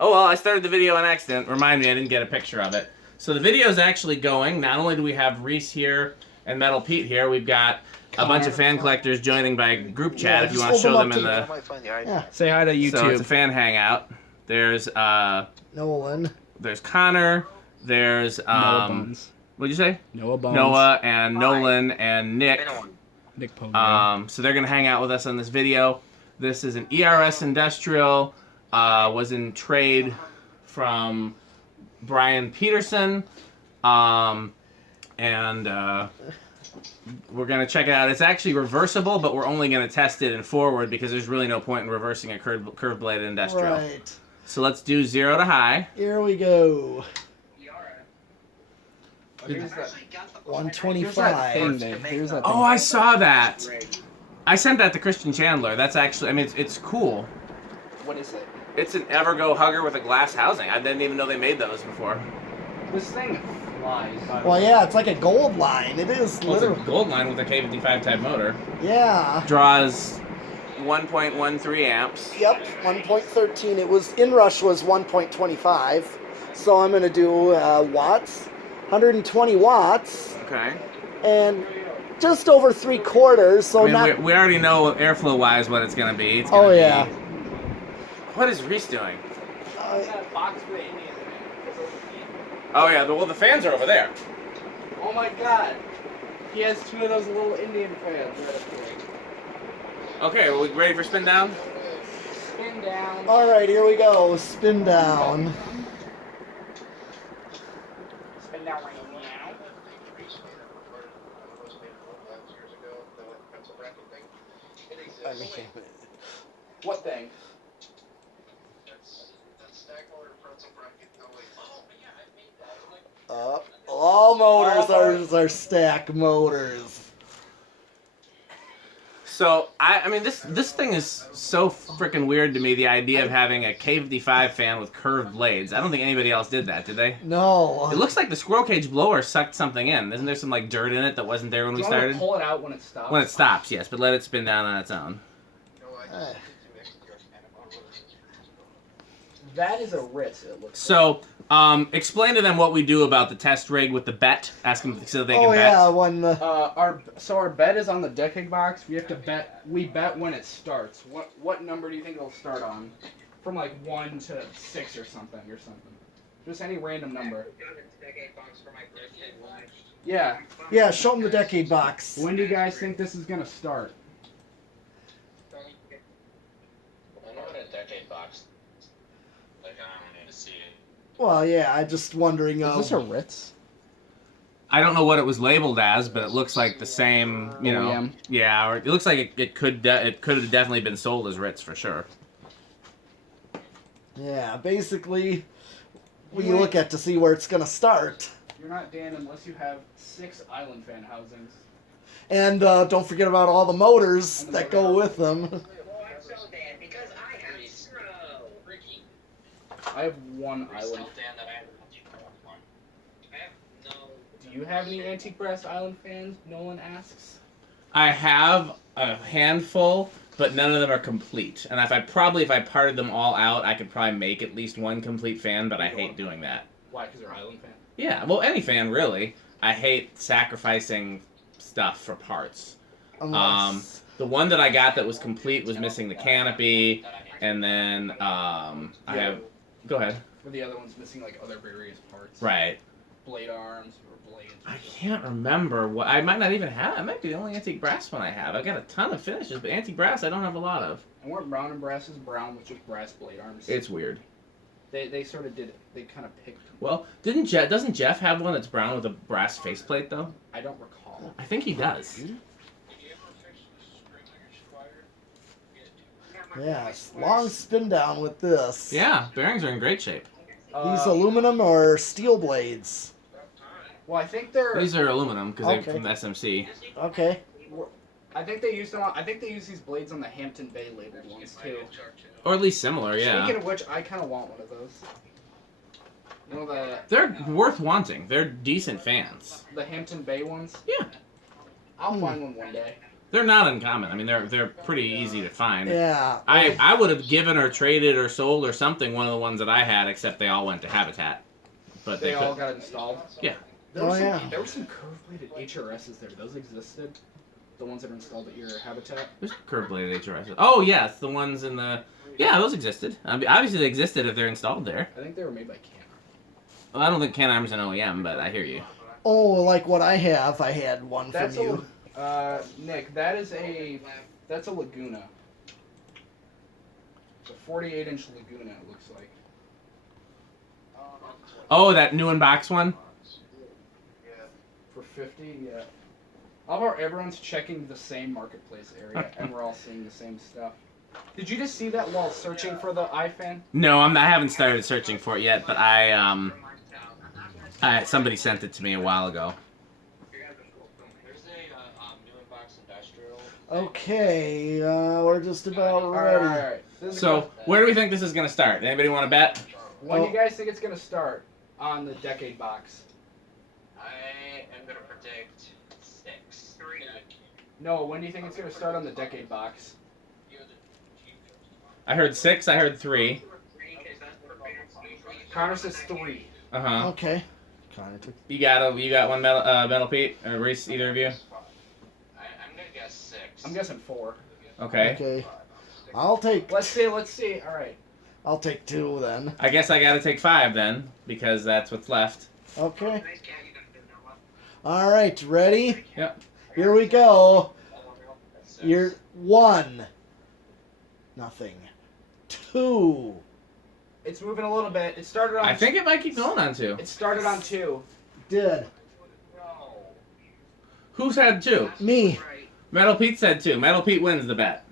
Oh, well, I started the video on accident. Remind me, I didn't get a picture of it. So the video is actually going. Not only do we have Reese here and Metal Pete here, we've got a bunch of fan collectors joining by group chat. If you want to show them in the... Yeah. Say hi to YouTube. So it's a fan hangout. There's Nolan. There's Connor. There's Noah Bones. What'd you say? Noah Bones. Noah and Nolan and Nick. Nick Pogo. So they're gonna hang out with us on this video. This is an ERS Industrial. Was in trade from Brian Peterson. And we're gonna check it out. It's actually reversible, but we're only gonna test it in forward because there's really no point in reversing a curved blade industrial. Right. So let's do 0 to high. Here we go. 125. Oh, I saw that. I sent that to Christian Chandler. That's actually, I mean, it's cool. What is it? It's an Evergo hugger with a glass housing. I didn't even know they made those before. This thing flies. Well, yeah, it's like a gold line. It is Well, it's literally. a gold line with a K55 type motor. Yeah. Draws 1.13 amps. Yep, 1.13. It was inrush was 1.25. So I'm gonna do watts, 120 watts, Okay. and just over 3/4. So I mean, not. we already know airflow wise what it's gonna be. It's Oh gonna yeah. be... What is Reese doing? Oh yeah, well the fans are over there. Oh my god. He has 2 of those little Indian fans right up here. Okay, well, we ready for spin down? Spin down. All right, here we go. Spin down. Spin down right now. I mean, What thing? all motors are stack motors. So I mean this thing is so freaking weird to me. The idea of having a K55 fan with curved blades. I don't think anybody else did that, did they? No. It looks like the squirrel cage blower sucked something in. Isn't there some like dirt in it that wasn't there when we started? Pull it out when it stops. When it stops, yes, but let it spin down on its own. That is a Ritz. It looks. So explain to them what we do about the test rig with the bet. Ask them so they can Oh bet. yeah, when the. Our bet is on the decking box. We have to bet. We bet when it starts. What number do you think it'll start on? From like 1 to 6 or something. Just any random number. Yeah. Yeah, show them the decade box. When do you guys think this is gonna start? I know what a decade box. Like I don't need to see it. Well, yeah, I'm just wondering. Is this a Ritz? I don't know what it was labeled as, but it looks like the same, you know. OEM. Yeah, or it looks like it could have definitely been sold as Ritz for sure. Yeah, basically, we look at to see where it's gonna start. You're not Dan unless you have 6 island fan housings. And don't forget about all the motors that go with them. I have 1 island. Do you have any antique brass island fans? Nolan asks. I have a handful, but none of them are complete. And if I parted them all out, I could probably make at least 1 complete fan, but I hate doing that. Why? Because they're island fan. Yeah, well, any fan really. I hate sacrificing stuff for parts. Unless, The one that I got that was complete was missing the canopy, and then I have. Go ahead. For the other ones missing like other various parts. Right. Blade arms or blades. I can't remember what. I might not even have. It might be the only antique brass one I have. I've got a ton of finishes, but antique brass I don't have a lot of. And weren't brown and brass is brown with just brass blade arms. It's weird. They sort of did. They kind of picked. Well, doesn't Jeff have one that's brown with a brass faceplate though? I don't recall. I think he does. yeah, long spin down with this. Yeah, bearings are in great shape. These aluminum or steel blades. Well, I think they're. These are aluminum because they're Okay. from the SMC. Okay. I think they used them. I think they use these blades on the Hampton Bay labeled ones too. Or at least similar, yeah. Speaking of which, I kind of want one of those. You know They're worth wanting. They're decent fans. the Hampton Bay ones. Yeah. I'll find one day. They're not uncommon. I mean, they're pretty easy to find. Yeah. I would have given or traded or sold or something one of the ones that I had, except they all went to Habitat. But They all could. got installed? Yeah. There were, Oh, some, yeah. there were some curved-bladed HRSs there. Those existed? The ones that are installed at your Habitat? There's curved bladed HRS. Oh, yes, the ones in the... Yeah, those existed. I mean, obviously, they existed if they're installed there. I think they were made by Can. Well, I don't think Can-Arm's an OEM, but I hear you. Oh, like what I have. I had one That's from you. Nick, that's a Laguna. It's a 48-inch Laguna, it looks like. Oh, that new in box one? For 50, yeah. How about everyone's checking the same marketplace area and we're all seeing the same stuff? Did you just see that while searching for the iFan? No, I haven't started searching for it yet, but somebody sent it to me a while ago. There's a new inbox industrial. Okay, we're just about ready. Alright. So, where do we think this is going to start? Anybody want to bet? When do you guys think it's going to start on the decade box? I am gonna predict 6. No, when do you think it's going to start on the decade box? I heard 6, I heard 3. Connor says 3. Uh-huh. Okay. Kind of took. You got one Metal Pete? Or Reese, either of you? I'm gonna guess 6. I'm guessing 4. Okay. Okay. I'll take. Let's see. Alright. I'll take 2 then. I guess I got to take 5 then, because that's what's left. Okay. All right. Ready? Yep. Here we go. You're 1. Nothing. 2. It's moving a little bit. It started on... I think it might keep going on 2. It started on 2. Did. Who's had 2? Me. Metal Pete said 2. Metal Pete wins the bet.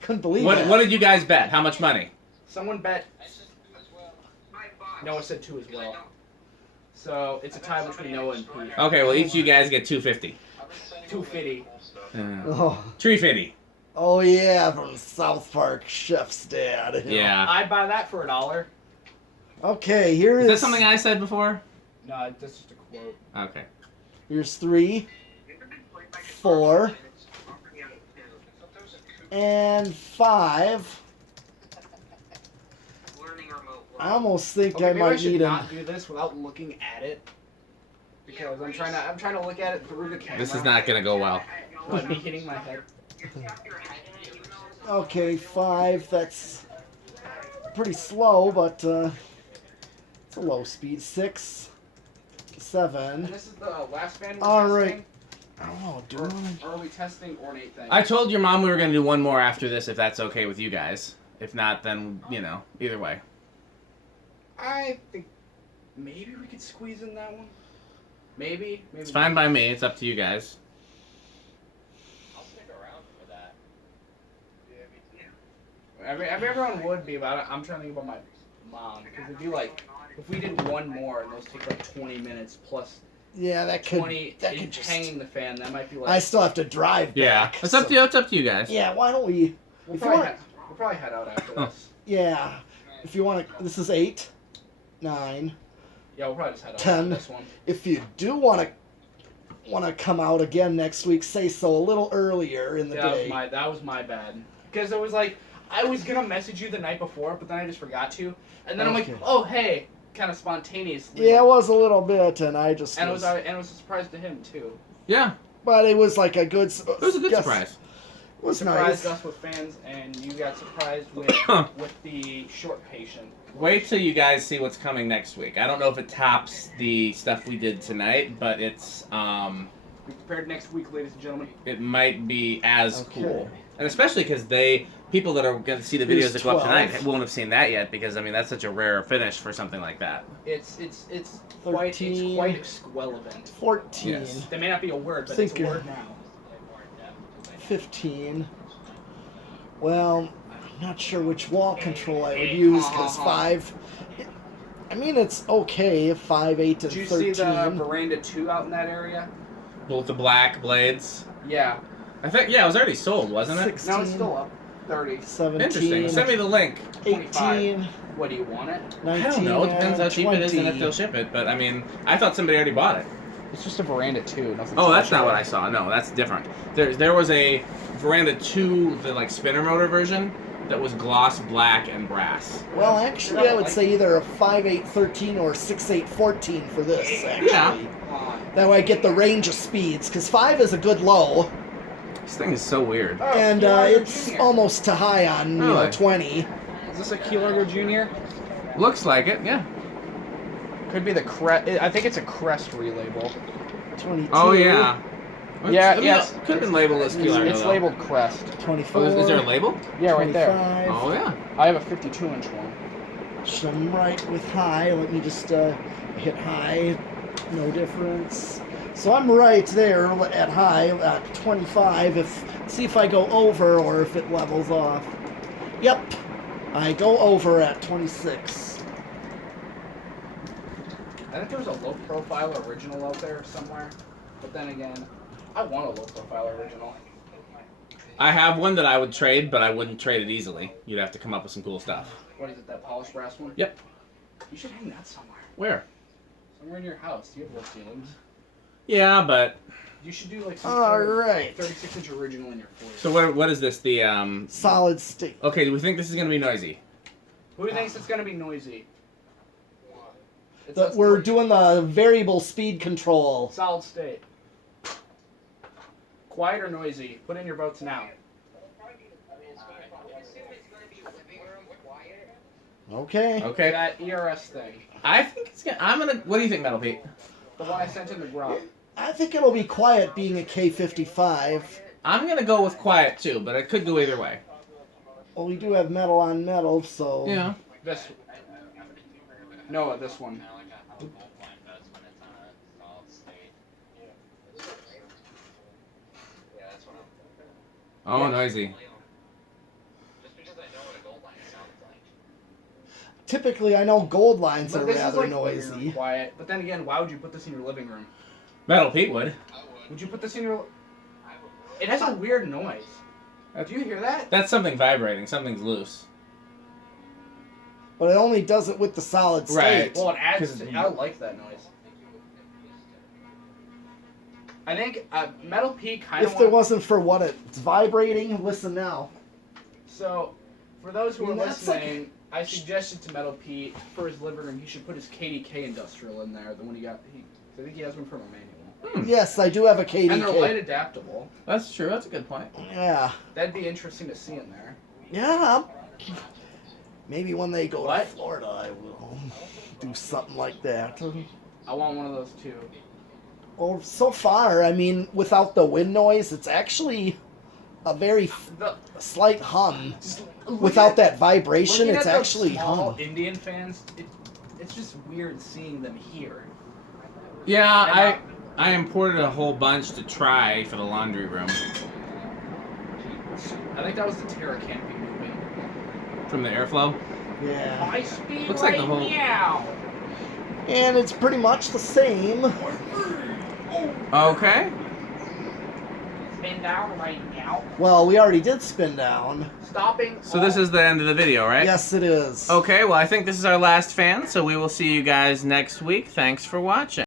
Couldn't believe What that. What did you guys bet? How much money? Someone bet... Noah said 2 as well. So, it's a tie between Noah and Pete. Okay, well, each of you guys get 250. 250. Oh. 350. Oh yeah, from South Park, Chef's Dad. Yeah. I'd buy that for $1. Okay, here Is is. that something I said before? No, that's just a quote. Okay. Here's 3, 4, and 5. I almost think Okay, I maybe might should need him. not do this without looking at it. Because I'm trying to look at it through the camera. This is not going to go well. What, me hitting my head? Okay, 5. That's pretty slow, but it's a low speed. 6, And 7. this is the last band we're All testing? right. Oh, do I? Or are we testing ornate things? I told your mom we were going to do one more after this, if that's okay with you guys. If not, then, either way. I think maybe we could squeeze in that one. Maybe. It's fine by me. It's up to you guys. I'll stick around for that. Everyone would be about it. I'm trying to think about my mom. Because it'd be like, if we did one more and those take like 20 minutes plus Yeah, that could. 20 That in could just. hanging the fan, that might be like... I still have to drive Yeah. back. It's up to you. It's up to you guys. Yeah, why don't we? We'll if you probably, want- we'll probably head out after Huh. this. Yeah, if you want to. This is 8, 9. Yeah, we'll probably just head out 10. after this one. If you do want to come out again next week, say so a little earlier in the day. That was my bad. Because it was like, I was going to message you the night before, but then I just forgot to. And then I'm Okay. like, oh, hey, kind of spontaneously. Yeah, it was a little bit, and I just. And it was a surprise to him, too. Yeah. But it was like a good. It was a good surprise. It was Surprised nice. us with fans, and you got surprised with the short patient. Wait till you guys see what's coming next week. I don't know if it tops the stuff we did tonight, but it's Be prepared next week, ladies and gentlemen. it might be as Okay. cool, and especially because people that are going to see the Here's videos that go up 12. tonight won't have seen that yet, because I mean that's such a rare finish for something like that. It's quite 13. exquelevant. 14, Yes. That may not be a word, but Think it's a you're- word now. 15. Well, I'm not sure which wall control I would use because 5. I mean, it's okay. 5, 8, and Did you 13. see the veranda 2 out in that area? With the black blades. Yeah. I think it was already sold, wasn't it? 16, No, it's still up. 30. 17, Interesting. Send me the link. 18, What do you want it? 19, I don't know. It depends how and cheap it is and if 20. they'll ship it. But I mean, I thought somebody already bought it. It's just a Veranda 2. Nothing Oh, that's special. not what I saw. No, that's different. There was a Veranda 2, the like spinner motor version, that was gloss black and brass. Well, actually, I would say either a 5.813 or 6.814 for this, actually. Yeah. That way I get the range of speeds, because 5 is a good low, This thing is so weird. Oh, and Keylogger it's Jr. almost to high on, you know, Really? 20. Is this a Keylogger Jr.? Looks like it, yeah. Could be the Crest. I think it's a Crest relabel. 22. Oh yeah. Yeah, I mean, yes. Could have been labeled as Key Largo, It's though. labeled Crest. 24. Oh, is there a label? Yeah, right there. 25. Oh yeah. I have a 52-inch one. So I'm right with high. Let me just hit high. No difference. So I'm right there at high at 25. See if I go over or if it levels off. Yep. I go over at 26. I think there's a low profile original out there somewhere. But then again, I want a low profile original. I have one that I would trade, but I wouldn't trade it easily. You'd have to come up with some cool stuff. What is it, that polished brass one? Yep. You should hang that somewhere. Where? Somewhere in your house. You have low ceilings. Yeah, but You should do like some All sort of right. 36-inch original in your floor. so what is this? The Solid state. Okay, do we think this is gonna be noisy? Who thinks it's gonna be noisy? It That says we're doing the variable speed control. solid state. Quiet or noisy? Put in your votes now. Okay. Okay. That ERS thing. I think it's gonna. I'm gonna. What do you think, Metal Pete? The one I sent in the grub. I think it'll be quiet being a K55. I'm gonna go with quiet too, but it could go either way. Well, we do have metal on metal, so. Yeah. This. No, this one. Oh, noisy. Typically, I know gold lines But are this is rather like noisy. weird, quiet. But then again, why would you put this in your living room? Metal Pete would. Would you put this in your? It has a weird noise. Do you hear that? That's something vibrating. Something's loose. But it only does it with the solid state. Right. Well, it adds. 'Cause I like that noise. I think Metal Peak kind of. If there wasn't for what it's vibrating, listen now. So, for those who I are mean, that's like- listening, I suggested to Metal Pete for his living room he should put his KDK Industrial in there. The one he got. I think he has one from a manual. Yes, I do have a And they're light KDK. adaptable. That's true. That's a good point. Yeah. That'd be interesting to see in there. Yeah. Maybe when they go What? to Florida, I will do something like that. I want one of those too. Well, so far, I mean, without the wind noise, it's actually a very The, slight hum. just Without that vibration, looking it's at those actually small hum. Indian fans, it's just weird seeing them here. Yeah, And I imported a whole bunch to try for the laundry room I think that was the Terra Canopy movement. from the airflow. Yeah. High speed Looks like the whole- meow. And it's pretty much the same. Okay. Spin down right now. Well, we already did spin down. Stopping. So this is the end of the video, right? Yes, it is. Okay, well, I think this is our last fan, so we will see you guys next week. Thanks for watching.